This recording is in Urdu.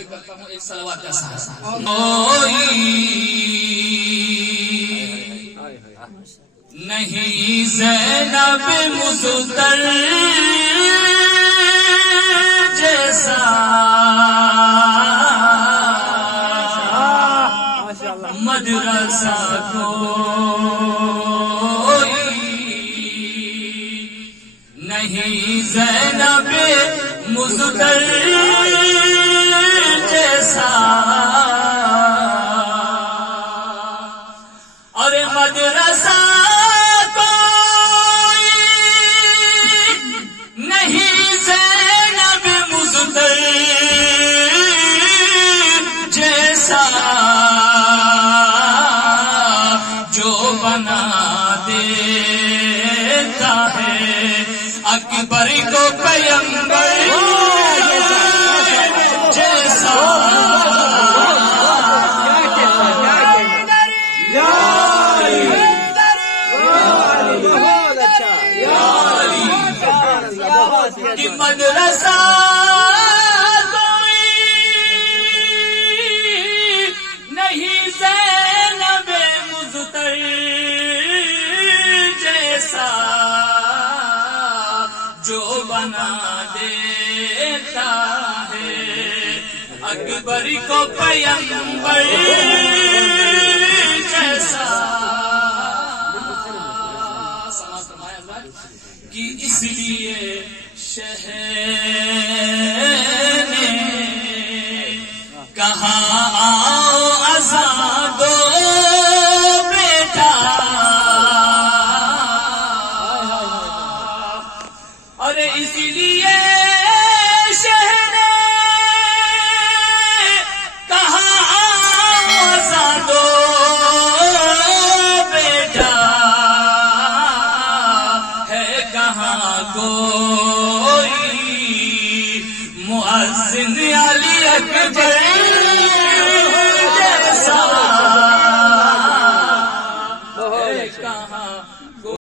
حوالے کرتا ہوں ایک صلوات کا سہارا. نہیں زینب مزدر جیسا مدرسہ کوئی نہیں زینب مزدر جیسا اور مدرسہ اکبر کو پیغمبر جیسا کہ مدرسہ کوئی نہیں زینب مزدر جیسا جو بنا دیتا ہے اکبر کو پیغمبر جیسا. سماعت فرمائے حضرات کہ اس لیے شہر نے کہا آؤ اذان دو بیٹا اور اس لیے شہر نے کہا آزا دو بیٹا ہے کہاں کوئی مؤذن علی اکبر